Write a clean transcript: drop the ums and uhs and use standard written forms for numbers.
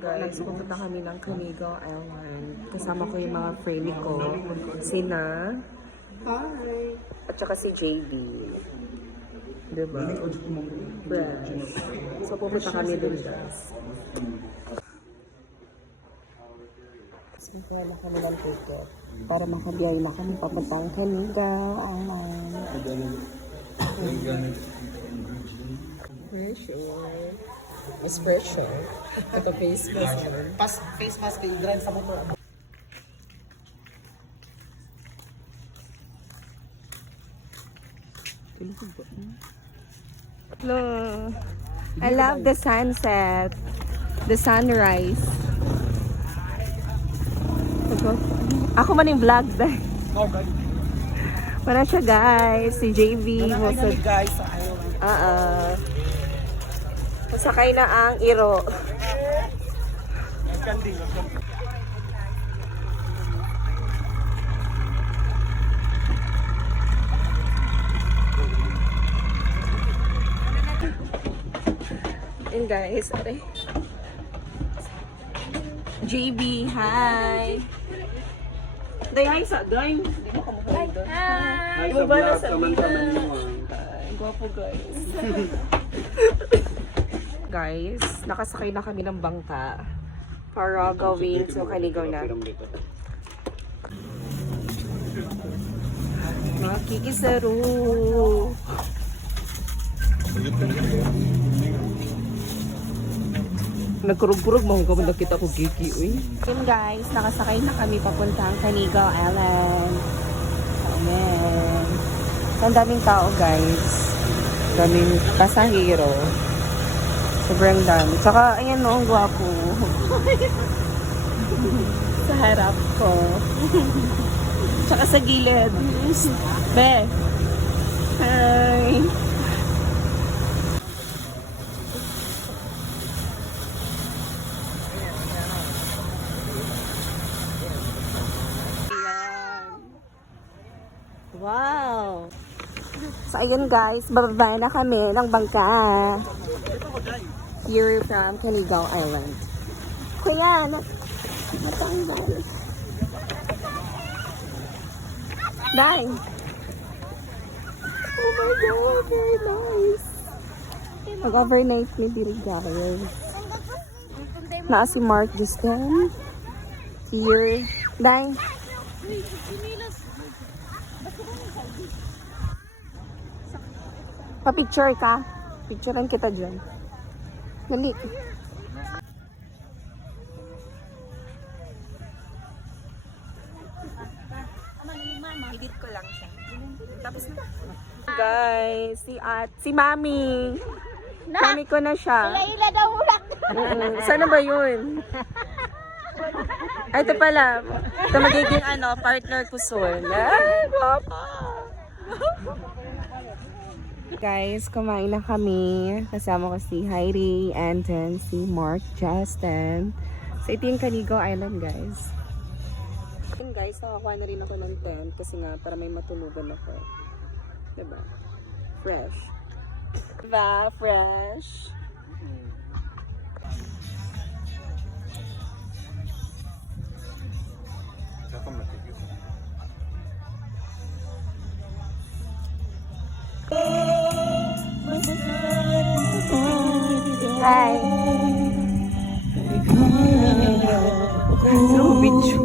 Guys, pupunta kami ng Canigo Island. Kasama ko yung mga friend ko. Sina. Hi! At saka si JB. Diba? Fresh. So, pupunta kami dun, guys. Nagkala kami ng ticket para makabiyay na kami papuntang Canigo Island. Pressure. Miss Pressure. Ito face mask. Face mask kay Grand sa motor. Hello. I love the sunset. The sunrise. Ako man yung vlog dahil. Oh, God. Wala siya guys. Si JV. Guys, sa ayaw. Masakay na ang Iro. And guys, aray. JB, hi! Day, hi sa Day. Di mo kamukha doon. Hi! Iba ba na sa vida? Ay, gwapo guys. Guys, nakasakay na kami ng bangka para gawin so Canigo na. Makikisaro. Nagkurog-kurog mo kung nakita ko gigi, uy. Yun guys, nakasakay na kami papuntang Canigo Island. Amen. Ang daming tao guys. Daming pasahero. Sobrang dami. Tsaka, ayan no, ang gwapo. Sa harap ko. Tsaka sa gilid. Be. Hi. Wow! So, ayun guys, bababa na kami ng bangka. Here from Canigo Island. Kuya, natanggal. Dai! Oh my God, very nice. Mag-overnight ni diri guys. Naa si Mark Diston. Here. Dai! Pa-picture ka. Picturean kita dyan. Mali. Edit ko lang siya. Tapos na. Guys, si Mami. Mami ko na siya. Ila daw ulat. Sana ba yun? Ay, ito pala. Ito magiging partner ko soon. Ay, papa. Guys, kumain na kami. Kasama ko si Heidi and then si Mark Justin. So, ito yung Canigo Island, guys. Yun guys, nakakuha na rin ako ng tent kasi nga para may matulugan ako. Diba? Fresh. Diba? Fresh. Hi. Slow video.